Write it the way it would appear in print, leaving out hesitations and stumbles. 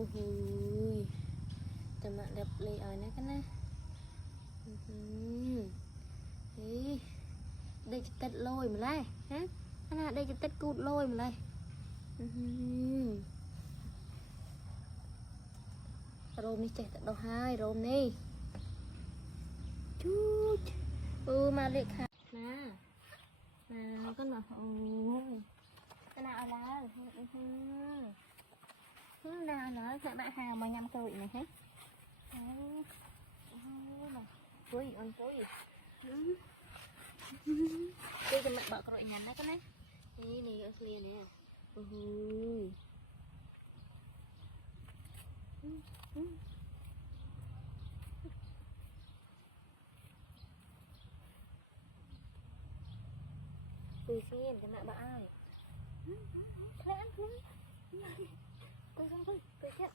Ui, tụi bạn đập lì ở nè cái này. Đây chỉ tết lôi mà đây hả? Là đây chỉ tết cút lôi mà đây. Rôm đi chạy tận đầu hai rôm đi chút mà liệt hả nè con mà cái nào là nào nó sẽ bạn hàng mà nhầm tuổi này hết cuối ăn cuối tôi cho mẹ bảo rồi nhắn đó cái này này ở liền nè tôi phiền cho mẹ bảo ai lẽ tôi xong thôi tôi chết